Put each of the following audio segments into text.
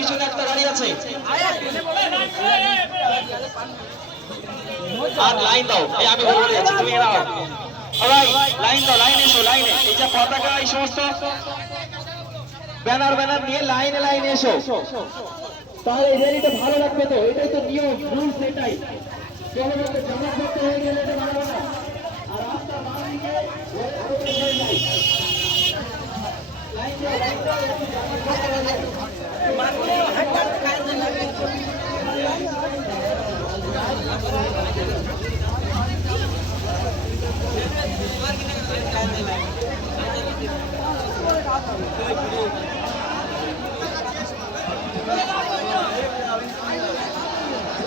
পিছনে একটা গাড়ি আছে আর লাইন দাও এই আমি বলে যাচ্ছি তুমি এরা সবাই লাইন দাও লাইনে এসো লাইনে এই যে পতাকা এই সমস্ত ব্যানার ব্যানার নিয়ে লাইনে লাইনে এসো তাহলে এই র্যালিটা ভালো লাগবে তো এটাই তো নিয়ম রুলস এটাই কেবল জামাত করতে হয়ে গেলে এটা ভালো না আর রাস্তা বাম দিকে লাইন দাও লাইন দাও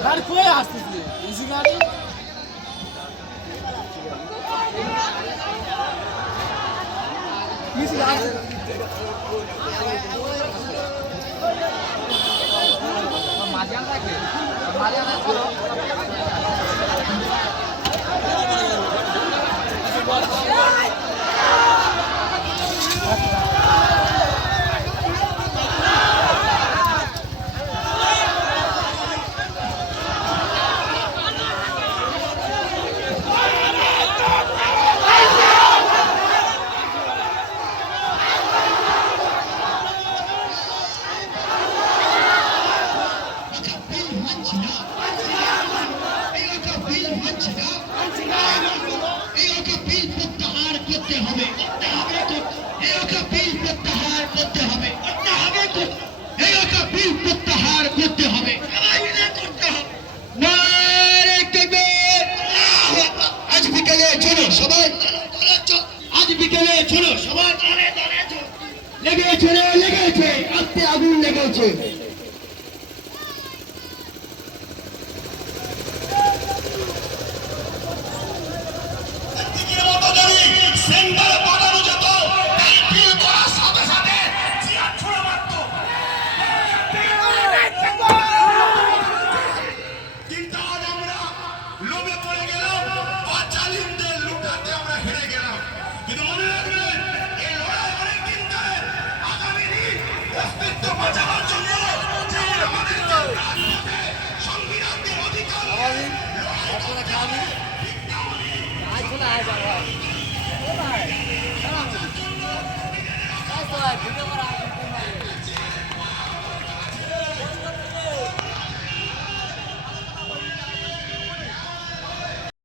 গাড়ি কই আসতেছে ইজি গাড়ি ইজি গাড়ি মাঝখান থাকে মাঝখান লেগেছে আস্তে আগুন লেগেছে ভিডিও করা